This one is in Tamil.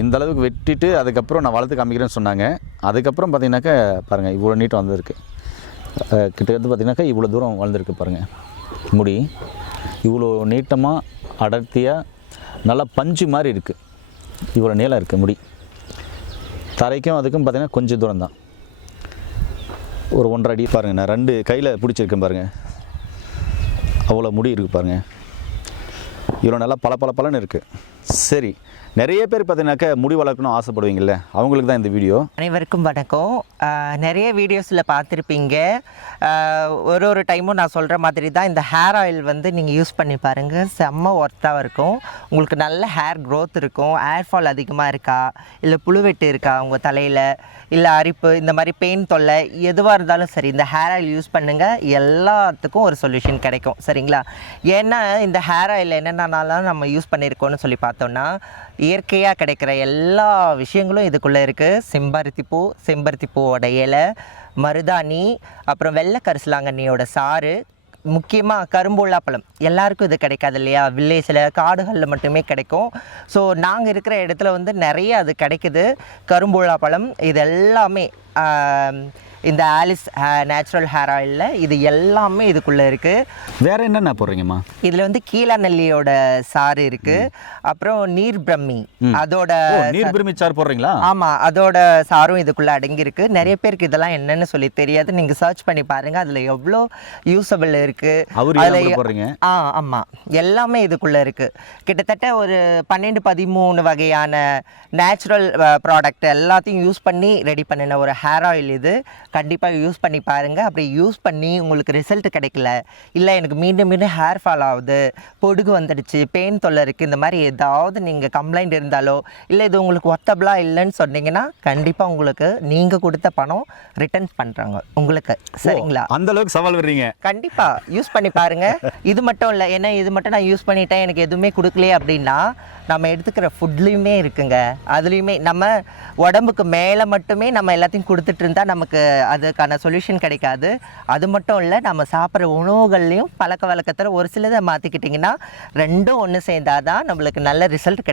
இந்த அளவுக்கு வெட்டிட்டு அதுக்கப்புறம் நான் வளர்த்து காமிக்கிறேன்னு சொன்னாங்க. அதுக்கப்புறம் பார்த்தீங்கன்னாக்கா பாருங்கள் இவ்வளோ நீட்டம் வந்திருக்கு. கிட்டத்தட்ட பார்த்தீங்கன்னாக்கா இவ்வளோ தூரம் வளர்ந்துருக்கு பாருங்கள் முடி இவ்வளோ நீட்டமாக அடர்த்தியாக நல்லா பஞ்சு மாதிரி இருக்குது இவ்வளோ நீளம் இருக்குது முடி. தரைக்கும் அதுக்கும் பார்த்தீங்கன்னா கொஞ்சம் தூரம் தான். ஒரு ஒன்றரை அடி பாருங்கள் நான் ரெண்டு கையில் பிடிச்சிருக்கேன் பாருங்கள் அவ்வளோ முடி இருக்குது பாருங்கள் இவ்வளோ நல்லா பல பல பலன்னு இருக்குது சரி நிறைய பேர் பார்த்தீங்கன்னாக்கா முடி வளர்க்கணும் ஆசைப்படுவீங்கள்ல அவங்களுக்கு தான் இந்த வீடியோ. அனைவருக்கும் வணக்கம். நிறைய வீடியோஸில் பார்த்துருப்பீங்க. ஒரு ஒரு டைமும் நான் சொல்கிற மாதிரி தான் இந்த ஹேர் ஆயில் வந்து நீங்கள் யூஸ் பண்ணி பாருங்கள் செம்ம ஒர்த்தாக இருக்கும். உங்களுக்கு நல்ல ஹேர் க்ரோத் இருக்கும். ஹேர் ஃபால் அதிகமாக இருக்கா? இல்லை புழுவெட்டு இருக்கா உங்கள் தலையில்? இல்லை அரிப்பு இந்த மாதிரி பெயின் தொல்லை எதுவாக இருந்தாலும் சரி இந்த ஹேர் ஆயில் யூஸ் பண்ணுங்கள் எல்லாத்துக்கும் ஒரு சொல்யூஷன் கிடைக்கும். சரிங்களா? ஏன்னா இந்த ஹேர் ஆயில் என்னென்னலாம் நம்ம யூஸ் பண்ணியிருக்கோம்னு சொல்லி பார்த்தோம்னா இயற்கையாக கிடைக்கிற எல்லா விஷயங்களும் இதுக்குள்ளே இருக்குது செம்பருத்தி பூ செம்பருத்தி பூவோட இலை மருதாணி அப்புறம் வெள்ளை கரிசலாங்கண்ணியோட சாறு முக்கியமாக கரும்புள்ளா பழம் எல்லாருக்கும் இது கிடைக்காது இல்லையா? வில்லேஜில் காடுகளில் மட்டுமே கிடைக்கும். ஸோ நாங்கள் இருக்கிற இடத்துல வந்து நிறைய அது கிடைக்குது. கரும்புள்ளா பழம் இது எல்லாமே இந்த ஆலிஸ் நேச்சுரல் ஹேர் ஆயிலில் இது எல்லாமே இதுக்குள்ளே இருக்குது வேற என்னென்ன போடுறீங்கம்மா? இதில் வந்து கீழநெல்லியோட சாறு இருக்குது அப்புறம் நீர் பிரம்மி அதோட நீர் பிரிமி சார் போடுறீங்களா? ஆமாம் அதோட சாரும் இதுக்குள்ளே அடங்கியிருக்கு. நிறைய பேருக்கு இதெல்லாம் என்னன்னு சொல்லி தெரியாது. நீங்கள் சர்ச் பண்ணி பாருங்கள் அதில் எவ்வளோ யூஸபிள் இருக்குது கூட போடுறீங்க? ஆ ஆமாம் எல்லாமே இதுக்குள்ளே இருக்குது கிட்டத்தட்ட ஒரு பன்னெண்டு பதிமூணு வகையான நேச்சுரல் ப்ராடக்ட் எல்லாத்தையும் யூஸ் பண்ணி ரெடி பண்ணின ஒரு ஹேர் ஆயில் இது. கண்டிப்பாக யூஸ் பண்ணி பாருங்கள் அப்படி யூஸ் பண்ணி உங்களுக்கு ரிசல்ட் கிடைக்கல. இல்லை எனக்கு மீண்டும் மீண்டும் ஹேர் ஃபால் ஆகுது பொடுகு வந்துடுச்சு பெயின் தொல்லை இருக்குது இந்த மாதிரி ஏதாவது நீங்கள் கம்ப்ளைண்ட் இருந்தாலோ இல்லை இது உங்களுக்கு ஒத்தபிளாக இல்லைன்னு சொன்னீங்கன்னா கண்டிப்பாக உங்களுக்கு நீங்கள் கொடுத்த பணம் ரிட்டர்ன் பண்ணுறாங்க உங்களுக்கு. சரிங்களா? அந்த அளவுக்கு சவால் வர்றீங்க. கண்டிப்பா. யூஸ் பண்ணி பாருங்க. இது மட்டும் இல்லை ஏன்னா இது மட்டும் நான் யூஸ் பண்ணிட்டேன் எனக்கு எதுவுமே கொடுக்கலையே அப்படின்னா நம்ம எடுத்துக்கிற ஃபுட்லேயுமே இருக்குங்க. அதுலேயுமே நம்ம உடம்புக்கு மேலே மட்டுமே நம்ம எல்லாத்தையும் கொடுத்துட்டு இருந்தா நமக்கு அதுக்கான சொல்யூஷன் கிடைக்காது. அது மட்டும் இல்லை நம்ம சாப்பிட்ற உணவுகள்லையும் பழக்க வழக்கத்தில் ஒரு சிலதை மாற்றிக்கிட்டிங்கன்னா ரெண்டும் ஒன்று சேர்ந்தாதான் நம்மளுக்கு நல்ல ரிசல்ட் கிடைக்கும்